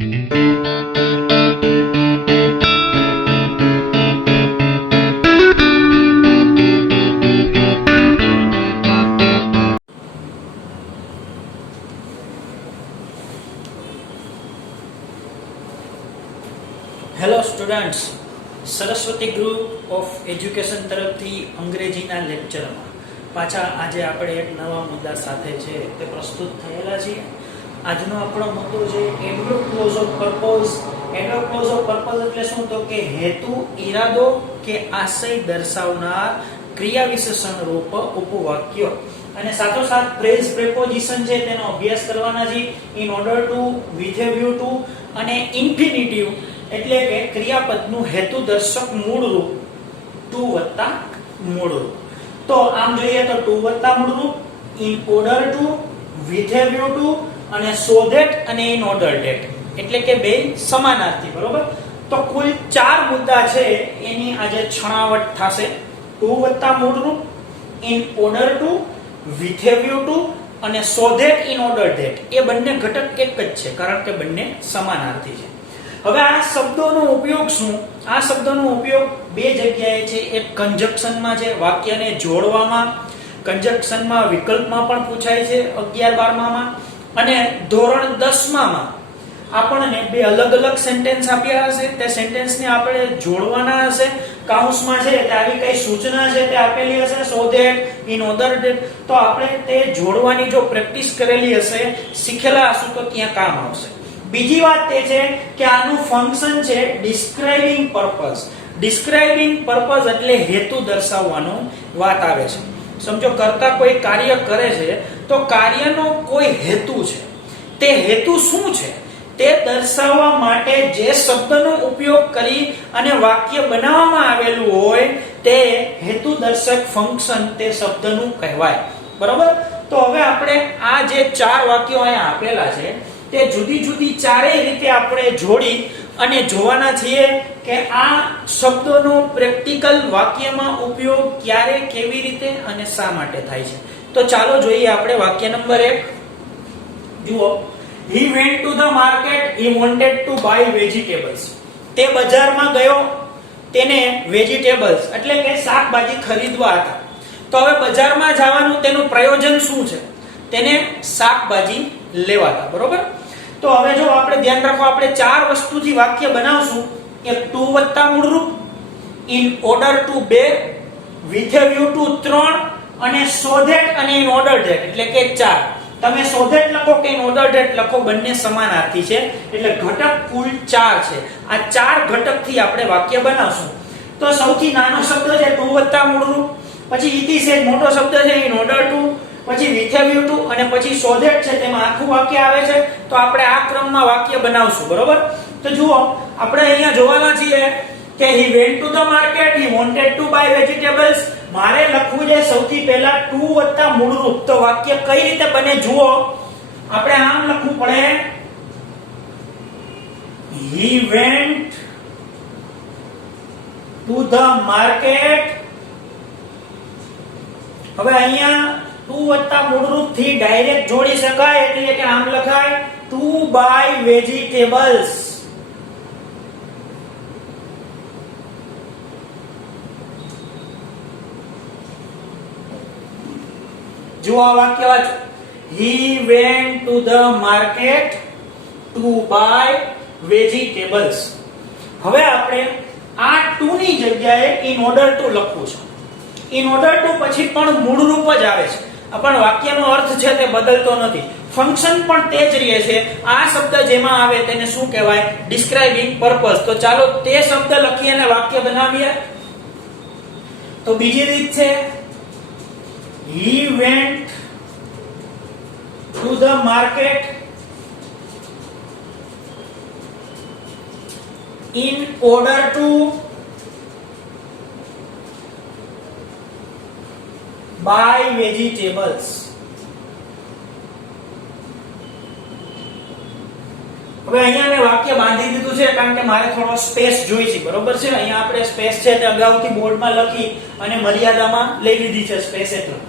Hello students, Saraswati group of education તરફથી અંગ્રેજીના લેક્ચરમાં પાછા આજે આપણે એક નવા મુદ્દા સાથે છે તે પ્રસ્તુત થયેલા છીએ. આજનો આપણો મુદ્દો છે adverb clause of purpose. Adverb clause of purpose એટલે શું? તો કે હેતુ, ઈરાદો કે આશય દર્શાવનાર ક્રિયા વિશેષણ રૂપ ઉપવાક્યો અને સાથોસાથ પ્રેઝ પ્રેપોઝિશન છે તેનો અભ્યાસ કરવાના છે. In order to, with a view to અને ઇન્ફિનિટિવ એટલે કે ક્રિયાપદનું હેતુદર્શક મૂળ રૂપ ટુ વત્તા મૂળ રૂપ. તો આમ જોઈએ તો ટુ વત્તા મૂળ રૂપ, in order to, with a view to અને સો ધેટ અને ઇન ઓર્ડર ધેટ એટલે કે બે સમાનાર્થી. બરોબર? તો કુલ 4 મુદ્દા છે એની આજે છણાવટ થશે. ટુ વત્તા મૂળ રૂપ, in order to, with a view to અને so that in order that એ બંને ઘટક એક જ છે કારણ કે બંને સમાનાર્થી છે. હવે આ શબ્દોનો ઉપયોગ શું? આ શબ્દોનો ઉપયોગ બે જગ્યાએ છે. એક કન્જક્શનમાં છે, વાક્યને જોડવામાં. કન્જક્શનમાં વિકલ્પમાં પણ પૂછાય છે 11-12માં અને ધોરણ 10માં આપણને બે અલગ અલગ સેન્ટેન્સ આપ્યા હશે. તે સેન્ટેન્સને આપણે જોડવાના હશે. કાઉન્સમાં છે તે આવી કઈ સૂચના છે તે આપેલી હશે, સો ધેટ, ઇન ઓર્ડર ધેટ. તો આપણે તે જોડવાની જો પ્રેક્ટિસ કરેલી હશે, શીખેલા હશું તો ત્યાં કામ આવશે. બીજી વાત તે છે કે આનું ફંક્શન છે ડિસ્ક્રાઇબિંગ પર્પઝ. ડિસ્ક્રાઇબિંગ પર્પઝ એટલે હેતુ દર્શાવવાનું વાત આવે છે. સમજો, કરતા કોઈ કાર્ય કરે છે તો કાર્યનો કોઈ હેતુ છે. તે હેતુ શું છે તે દર્શાવવા માટે જે શબ્દનો ઉપયોગ કરી અને વાક્ય બનાવવામાં આવેલું હોય તે હેતુદર્શક ફંક્શન તે શબ્દનું કહેવાય. બરોબર? તો હવે આપણે આ જે 4 વાક્યો અહીંયા આપેલા છે તે જુદી જુદી ચારેય રીતે આપણે જોડી અને જોવાના છીએ કે આ શબ્દોનો પ્રેક્ટિકલ વાક્યમાં ઉપયોગ ક્યારે, કેવી રીતે અને શા માટે થાય છે. તો ચાલો જોઈએ આપણે વાક્ય નંબર 1. જુઓ, he went to the market, he wanted to buy vegetables. તે બજારમાં ગયો, તેને વેજીટેબલ્સ એટલે કે શાકભાજી ખરીદવા હતા. તો હવે બજારમાં જવાનું તેનું પ્રયોજન શું છે? તેને શાકભાજી લેવા હતા. બરોબર? તો હવે જો આપણે ધ્યાન રાખો, આપણે 4 વસ્તુથી વાક્ય બનાવશું. એક ટુ વત્તા મૂળ રૂપ, in order two 2, with a view two 3 અને સો ધેટ અને ઇન ઓર્ડર ધેટ એટલે કે 4. તમે સો ધેટ લખો કે ઇન ઓર્ડર ધેટ લખો, બંને સમાનાર્થી છે એટલે ઘટક કુલ 4 છે. આ 4 ઘટકથી આપણે વાક્ય બનાવશું. તો સૌથી નાનો શબ્દ છે ટુ વત્તા મૂળ રૂપ, પછી ઇતિ છે મોટો શબ્દ છે ઇન ઓર્ડર ટુ, પછી વિથ એ વ્યૂ ટુ અને પછી સો ધેટ છે. તેમાં આખું વાક્ય આવે છે. તો આપણે આ ક્રમમાં વાક્ય બનાવશું. બરોબર? તો જુઓ, આપણે અહીંયા જોવાના છીએ કે he went to the market, he wanted to buy vegetables. મારે લખવું છે સૌથી પહેલા ટુ વત્તા મૂળ રૂપ. તો વાક્ય કઈ રીતે બને જુઓ, આપણે આમ લખવું પડે, he went to the market. હવે અહીંયા ટુ વત્તા મૂળ રૂપ થી ડાયરેક્ટ જોડી શકાય એટલે કે આમ લખાય to buy vegetables. જો આ વાક્ય વાંચો, he went to the market to buy vegetables. હવે આપણે આ ટુ ની જગ્યાએ in order to લખવું છે. in order to પછી પણ મૂળ રૂપ જ આવે છે, પણ વાક્યનો અર્થ છે તે બદલતો નથી. ફંક્શન પણ તે જ રહે છે. આ શબ્દ જેમાં આવે તેને શું કહેવાય? Describing purpose. તો ચાલો તે શબ્દ લખી અને વાક્ય બનાવીએ. તો બીજી રીત છે, he went to the market in order to buy vegetables. હવે અહીંયા મેં વાક્ય બાંધી દીધું છે કારણ કે મારે થોડો સ્પેસ જોઈ છે. બરોબર છે? અહીંયા આપણે સ્પેસ છે તે અગાઉથી બોર્ડમાં લખી અને મર્યાદામાં લઈ લીધી છે સ્પેસ એટલા માટે.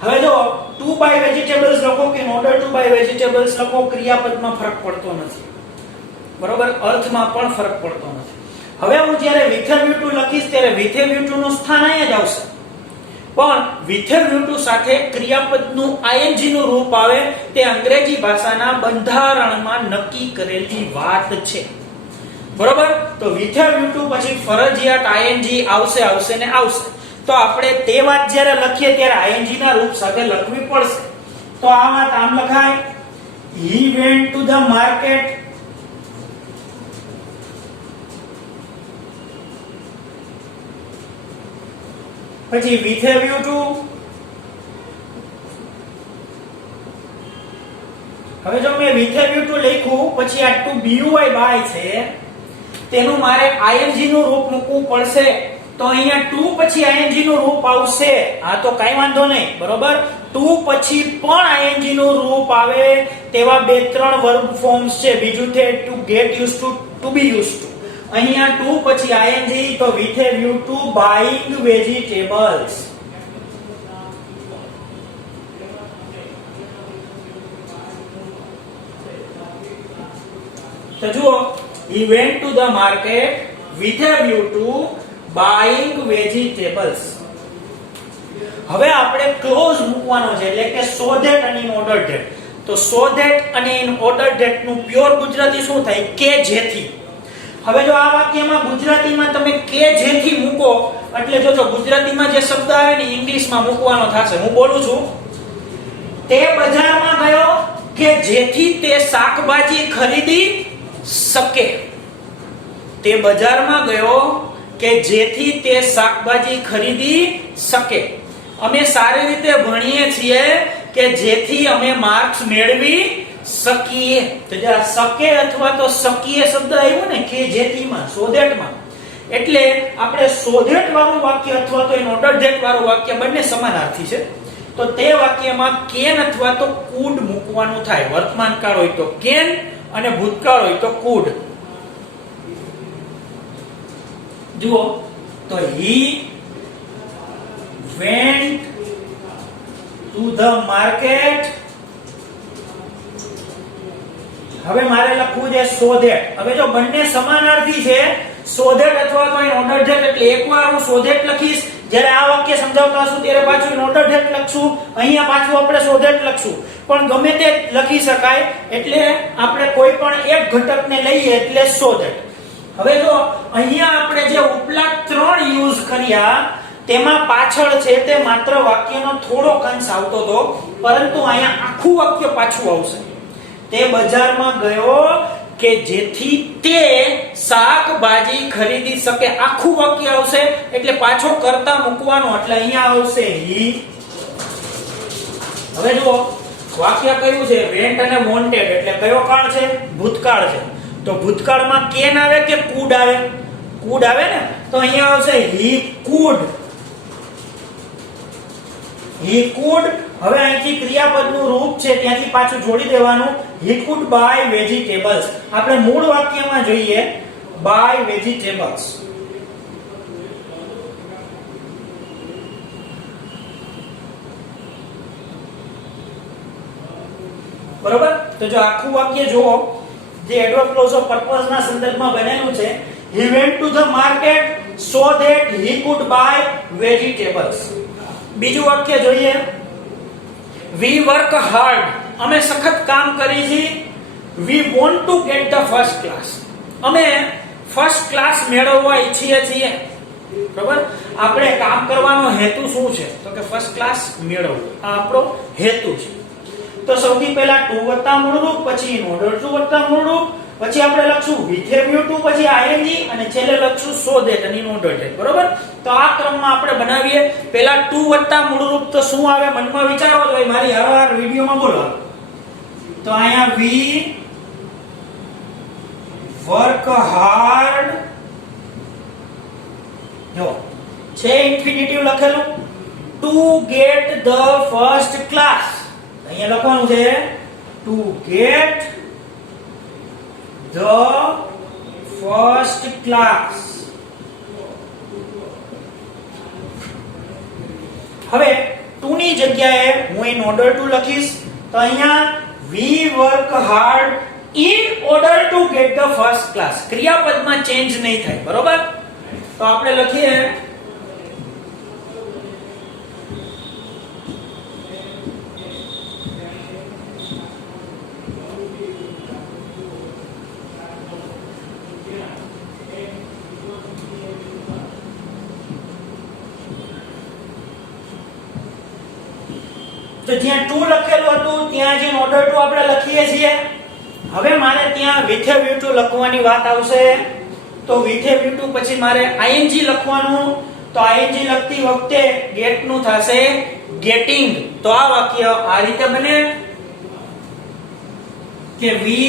હવે જો ટુ બાય વેજીટેબલ્સ લખો કે in order to buy vegetables લખો, ક્રિયાપદમાં ફરક પડતો નથી. બરોબર, અર્થમાં પણ ફરક પડતો નથી. હવે હું જ્યારે વિથેવ્યુટુ લખીશ ત્યારે વિથેવ્યુટુ નું સ્થાન અહીંયા જ આવશે, પણ વિથેવ્યુટુ સાથે ક્રિયાપદનું ing નું રૂપ આવે તે અંગ્રેજી ભાષાના બંધારણમાં નક્કી કરેલી વાત છે. બરોબર, તો વિથેવ્યુટુ પછી ફરજિયાત ing આવશે ને આવશે. તો આપણે તે વાત જ્યારે લખીએ ત્યારે ing ના રૂપ સાથે લખવી પડશે. તો આ વાત આમ લખાય, he went to the market. પછી વિથેવ્યુટુ. હવે જો મેં વિથેવ્યુટુ લખ્યું પછી આ ટુ buy બાય છે તેનું મારે ing નું રૂપ મૂકવું પડશે. તો અહીંયા ટુ પછી ing નું રૂપ આવશે. આ તો કાઈ વાંધો નહીં, બરોબર. ટુ પછી પણ ing નું રૂપ આવે તેવા બે ત્રણ વર્બ ફોર્મ્સ છે. બીજું છે to get use to be use to. અહીંયા ટુ પછી ing, તો વિથેવ્યુટુ બાઇંગ વેજીટેબલ્સ. તો જુઓ, he went to the market with a view to buying vegetables. હવે આપણે ક્લોઝ મૂકવાનો છે, એટલે કે so that અને in order that. તો so that અને in order that નું પ્યોર ગુજરાતી શું થાય? કે જેથી. હવે જો આ વાક્યમાં ગુજરાતીમાં તમે કે જેથી મૂકો એટલે જોજો ગુજરાતીમાં જે શબ્દ આવે ને ઇંગ્લિશમાં મૂકવાનો થશે. હું બોલું છું, તે બજારમાં ગયો કે જેથી તે શાકભાજી ખરીદી શકે. તે બજારમાં ગયો કે જેથી તે શાકભાજી ખરીદી શકે. અમે સારી રીતે ભણીએ છીએ કે જેથી અમે માર્ક્સ મેળવી શકીએ. તો જે શકે અથવા તો શકીએ શબ્દ આવ્યો ને કે જેથીમાં, so that માં, એટલે આપણે so that વાળું વાક્ય અથવા તો in order that વાળું વાક્ય બંને સમાનાર્થી છે. તો તે વાક્યમાં can અથવા તો could મૂકવાનું થાય. વર્તમાન કાળ હોય તો can અને ભૂતકાળ હોય તો could. જુઓ, તો he went to the market. હવે મારે લખવું છે so that. હવે જો બંને સમાનાર્થી છે, so that અથવા તો in order that, એટલે એકવાર હું so that લખીશ, જ્યારે આ વાક્ય સમજાવતા હશું ત્યારે પાછું in order that લખશું, અહીંયા પાછું આપણે so that લખશું. પણ ગમે તે લખી શકાય, એટલે આપણે કોઈ પણ એક ઘટકને લઈએ એટલે so that. હવે જો અહીંયા આપણે જે ઉપલા ત્રણ યુઝ કર્યા તેમાં પાછળ છે તે માત્ર વાક્યનો થોડો અંશ આવતો હતો, પરંતુ અહીંયા આખું વાક્ય પાછું આવશે. તે બજારમાં ગયો કે જેથી તે શાકભાજી ખરીદી શકે. આખું વાક્ય આવશે એટલે પાછો કરતા મૂકવાનો, એટલે અહીંયા આવશે he. હવે જુઓ, વાક્ય કયું છે? went અને wanted, એટલે કયો કાળ છે? ભૂતકાળ છે. તો ભૂતકાળમાં can આવે કે could આવે? could આવે ને, તો અહીંયા આવશે he could. he could. હવે અહીંથી ક્રિયાપદનું રૂપ છે ત્યાંથી પાછું જોડી દેવાનું. he could buy vegetables. આપણે મૂળ વાક્યમાં જોઈએ buy vegetables. બરોબર. તો જો આખું વાક્ય જુઓ, જે એડવર્બ ક્લોઝ ઓફ પર્પઝ ના સંદર્ભમાં બનેલું છે, he went to the market so that he could buy vegetables. બીજું વાક્ય જોઈએ, we work hard. અમે સખત કામ કરી છે. we want to get the first class. અમે ફર્સ્ટ ક્લાસ મેળવવા ઈચ્છીએ છીએ. બરાબર. આપણે કામ કરવાનો હેતુ શું છે? તો કે ફર્સ્ટ ક્લાસ મેળવવું, આ આપણો હેતુ છે. તો સૌથી પહેલા ટુ વત્તા મૂળરૂપ, પછી in order to વત્તા મૂળરૂપ, પછી આપણે લખશું with a view to, પછી ing, અને છેલ્લે લખશું so that અને in order that. બરોબર. તો આ ક્રમમાં આપણે બનાવીએ. પહેલા ટુ વત્તા મૂળરૂપ તો શું આવે મનમાં વિચારો તો ભાઈ મારી હર વિડિયોમાં બોલો. તો અહીંયા we work hard. જો છે ઇન્ફિનિટિવ લખેલું, to get the first class. અહીંયા લખવાનું છે to get the first class. હવે to ની જગ્યાએ હું in order to લખીશ. તો અહીંયા we work hard in order to get the first class. ક્રિયાપદમાં ચેન્જ નહીં થાય, બરોબર? તો આપણે લખીએ તો જ્યાં ટુ લખેલું હતું ત્યાં જે ઓર્ડર ટુ આપણે લખીએ છીએ. હવે મારે ત્યાં with a view to લખવાની વાત આવશે. તો with a view to પછી મારે ing લખવાનું. તો ing લખતી વખતે get નું થશે getting. તો આ વાક્ય આ રીતે બને કે we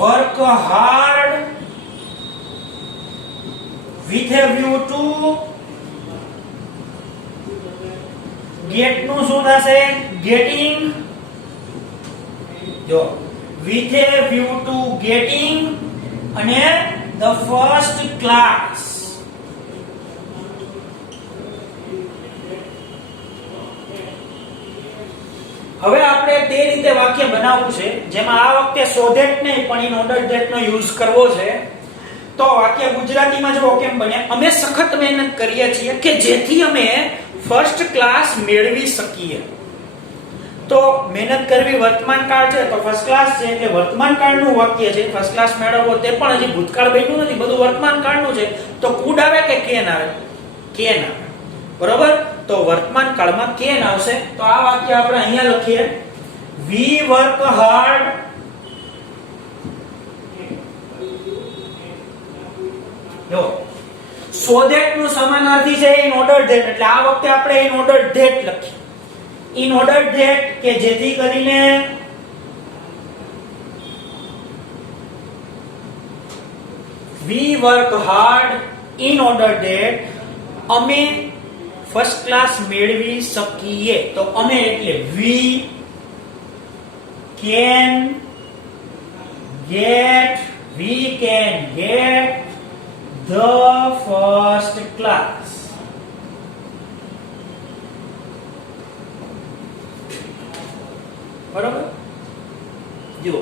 work hard with a view to get નું શું થશે getting. જો with a view to getting અને the first class. હવે આપણે તે રીતે વાક્ય બનાવવું છે જેમાં આ વખતે so that નહીં પણ in order that નો યુઝ કરવો છે. તો વાક્ય ગુજરાતીમાં જો કેમ બને, અમે સખત મહેનત કરીએ છીએ કે જેથી અમે ફર્સ્ટ ક્લાસ મેળવી શકીએ. તો મહેનત કરવી વર્તમાન કાળ છે તો ફર્સ્ટ ક્લાસ છે એટલે વર્તમાન કાળનું વાક્ય છે. ફર્સ્ટ ક્લાસ મેળવવો તે પણ હજી ભૂતકાળ બન્યું નથી, બધું વર્તમાન કાળનું છે. તો કુડ આવે કે કેન આવે? કેન આવે, બરોબર? તો વર્તમાન કાળમાં કેન આવશે. તો આ વાક્ય આપણે અહીંયા લખીએ we work hard જો so that નું સમાનાર્થી છે in order that, એટલે આ વખતે આપણે in order that લખીએ. in order that કે જેથી કરીને we work hard in order that અમે ફર્સ્ટ ક્લાસ મેળવી શકીએ. તો અમે એટલે we can get the first class. બરોબર? જો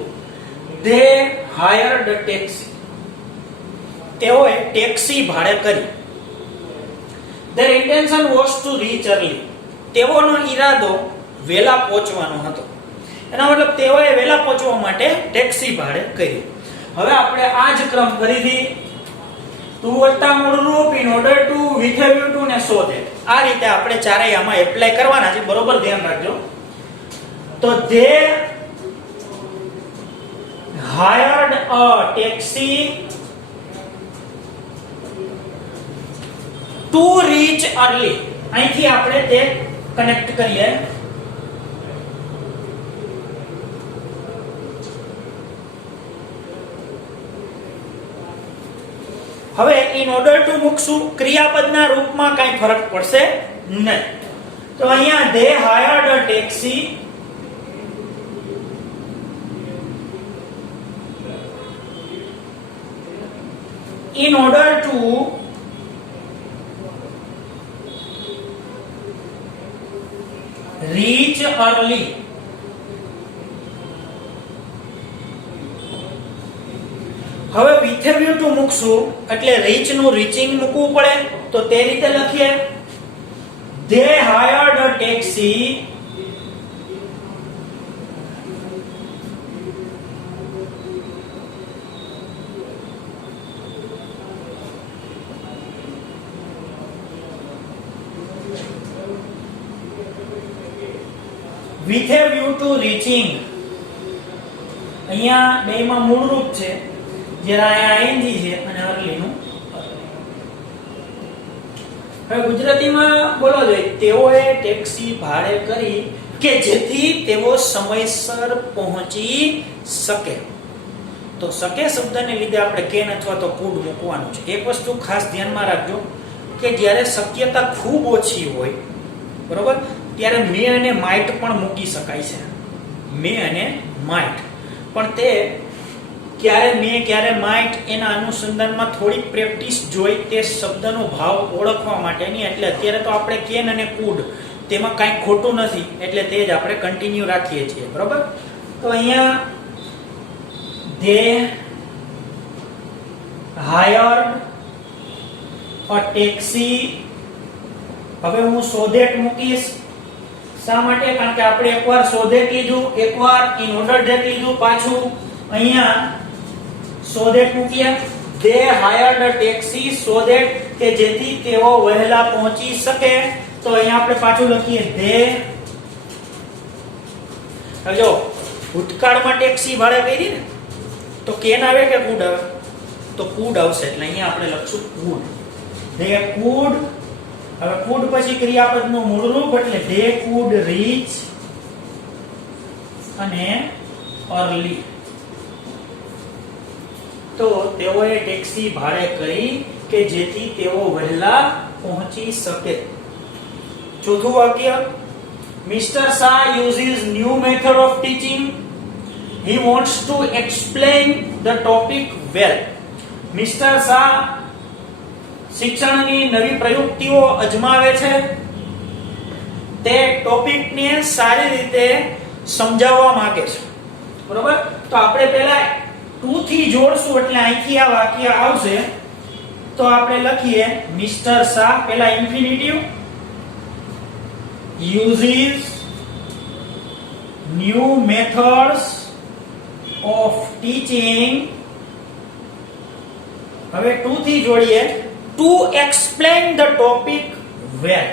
they hired a taxi. તેઓએ ટેક્સી ભાડે કરી. their intention was to reach early. તેઓનો ઈરાદો વેલા પહોંચવાનો હતો. એનો મતલબ તેઓએ વેલા પહોંચવા માટે ટેક્સી ભાડે કરી. હવે આપણે આ જ ક્રમ ફરીથી ટુ વત્તા મૂળરૂપ in order to with a view to ને so that આ રીતે આપણે ચારેય આમાં એપ્લાય કરવાના છે. બરોબર ધ્યાન રાખજો. તો they hired a taxi to reach early. અહીંથી આપણે તે કનેક્ટ કરીએ. હવે in order to મૂકશું, ક્રિયાપદના રૂપમાં કઈ ફરક પડશે નહીં. તો અહીંયા they hired a taxi in order to reach early. હવે with a view to મૂકશું એટલે reach નું reaching મૂકવું પડે. તો તે રીતે લખીએ they hired a taxi with a view to reaching. અહીંયા બેમાં મૂળ રૂપ છે, જેના અહીંયા ing છે અને early નું. હવે ગુજરાતીમાં બોલવા જોઈએ તેઓએ ટેક્સી ભાડે કરી કે જેથી તેઓ સમયસર પહોંચી શકે. તો શકે શબ્દને લીધે આપણે કેન અથવા તો કુડ મૂકવાનું છે. એક વસ્તુ ખાસ ધ્યાનમાં રાખજો કે જ્યારે શક્યતા ખૂબ ઓછી હોય, બરોબર, ત્યારે મે અને માઇટ પણ મૂકી શકાય છે. મે અને માઇટ પણ તે ક્યારે મે ક્યારે માઇટ એના અનુસંધાનમાં થોડીક પ્રેક્ટિસ જોઈ તે શબ્દનો ભાવ ઓળખવા માટેની. એટલે અત્યારે તો આપણે કેન અને કુડ તેમાં કાંઈ ખોટું નથી એટલે તે જ આપણે કન્ટિન્યુ રાખીએ છીએ. બરોબર? તો અહીંયા they hired a taxi. હવે હું so that મૂકીશ. શા માટે? કારણ કે આપણે એકવાર so that લીધું, એકવાર in order that લીધું, પાછું અહીંયા so that મૂક્યા. they hired a taxi so that કે જેથી તેઓ વહેલા પહોંચી શકે. તો અહીંયા આપણે પાછું લખીએ they. હવે જો ભૂતકાળમાં ટેક્સી ભાડે કરી ને તો કેન આવે કે કુડ આવે? તો કુડ આવશે, એટલે અહીંયા આપણે લખશું કુડ. they could. હવે કુડ પછી ક્રિયાપદનું મૂળ રૂપ એટલે they could reach અને early. તો તેઓએ ટેક્સી ભાડે કરી કે જેથી તેઓ વહેલા પહોંચી શકે. ચોથું વાક્ય, Mr. Shah uses new method of teaching. He wants to explain the topic well. Mr. Shah શિક્ષણની નવી પ્રયુક્તિઓ અજમાવે છે. તે ટોપિકને સારી રીતે સમજાવવા માંગે છે. બરોબર? તો આપણે પહેલા to થી જોડશું એટલે અહીંથી આ વાક્ય આવશે. તો આપણે લખીએ Mr. Shah, પહેલા infinitive, uses new methods of teaching. હવે to થી જોડીએ to explain the topic well.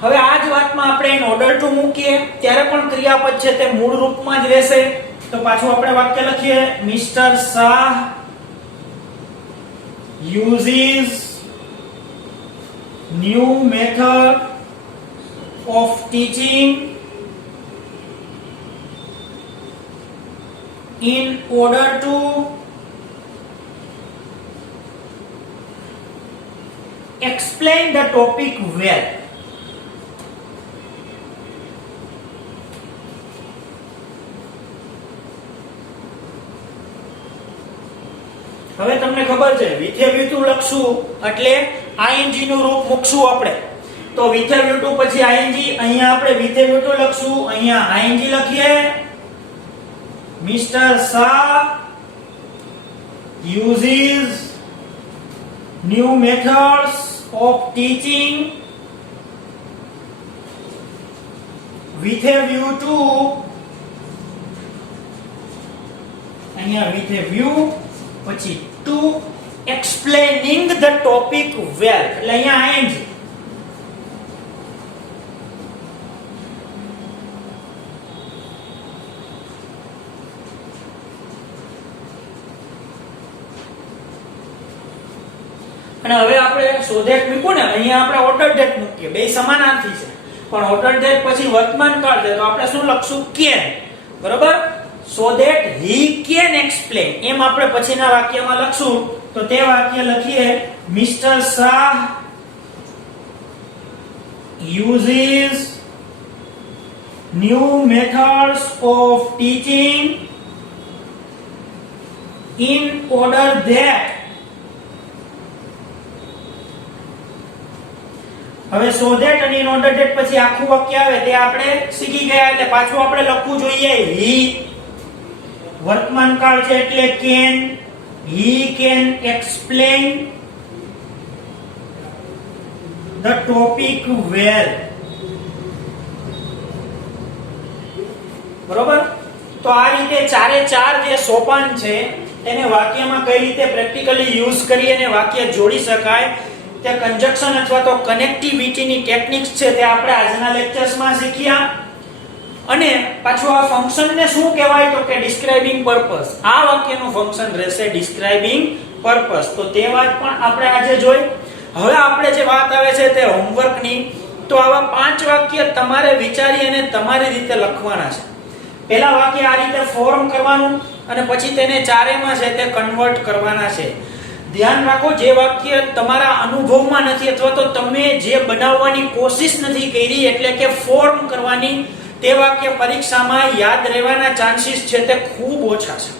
હવે આ જ વાતમાં આપણે in order to મૂકીએ ત્યારે પણ ક્રિયાપદ છે તે મૂળ રૂપમાં જ રહેશે. તો પાછું આપણે વાક્ય લખીએ Mr. Shah uses new method of teaching in order to explain the topic well. હવે તમને ખબર છે વિધેય લખશું એટલે ing નું રૂપ મૂકશું આપણે. તો વિધેય પછી ing, અહીંયા આપણે વિધેય લખશું, અહીંયા ing લખીએ. Mr. Shah uses new methods of teaching with a view to, અહીંયા with a view પછી to explaining the topic well, એટલે અહીંયા ing. અને હવે આપણે so that મૂકો ને, અહીંયા આપણે order that મૂકીએ, બે સમાનાર્થી છે પણ order that પછી વર્તમાન કાળ છે તો આપણે શું લખશું? can. બરોબર? so that he can explain, એમ આપણે પછીના વાક્યમાં લખશું. તો તે વાક્ય લખીએ Mr. Shah uses new methods of teaching in order that. હવે so that અને in order that પછી આખું વાક્ય આવે તે આપણે શીખી ગયા એટલે પાછું આપણે લખવું જોઈએ he. વર્તમાન કાળ છે એટલે can. he can explain the topic well. બરોબર? તો આ રીતે ચારે ચાર જે સોપાન છે તેને વાક્યમાં કઈ રીતે પ્રેક્ટિકલી યુઝ કરી અને વાક્ય જોડી શકાય તે કન્જક્શન અથવા તો કનેક્ટિવિટીની ટેકનિક્સ છે તે આપણે આજના લેક્ચર્સમાં શીખ્યા. અને પાછું આ ફંક્શનને શું કહેવાય તો કે ડિસ્ક્રાઇબિંગ પર્પસ. આ વાક્યનું ફંક્શન રહેશે ડિસ્ક્રાઇબિંગ પર્પસ. તો તે વાત પણ આપણે આજે જોઈ. હવે આપણે જે વાત આવે છે તે હોમવર્કની. તો આવા 5 વાક્ય તમારે વિચારી અને તમારી રીતે લખવાના છે. પહેલા વાક્ય આ રીતે ફોર્મ કરવાનું અને પછી તેને ચારેમાં છે તે કન્વર્ટ કરવાના છે. ધ્યાન રાખો જે વાક્ય તમારા અનુભવમાં નથી અથવા તો તમે જે બનાવવાની કોશિશ નથી કરી એટલે કે ફોર્મ કરવાની, તે વાક્ય પરીક્ષામાં યાદ રહેવાના ચાન્સીસ છે તે ખૂબ ઓછા છે.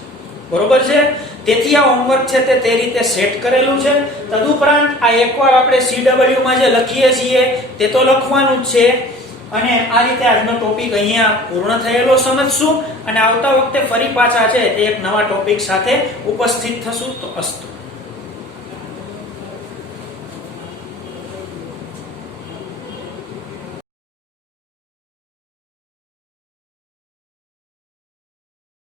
બરોબર છે. તેથી આ હોમવર્ક છે તે રીતે સેટ કરેલું છે. તદુપરાંત આ એકવાર આપણે CW માં જે લખીએ છીએ તે તો લખવાનું જ છે. અને આ રીતે આજનો ટોપિક અહીંયા પૂર્ણ થયેલો સમજશું અને આવતા વખતે ફરી પાછા છે તે એક નવા ટોપિક સાથે ઉપસ્થિત થશું. તો અસ્તુ.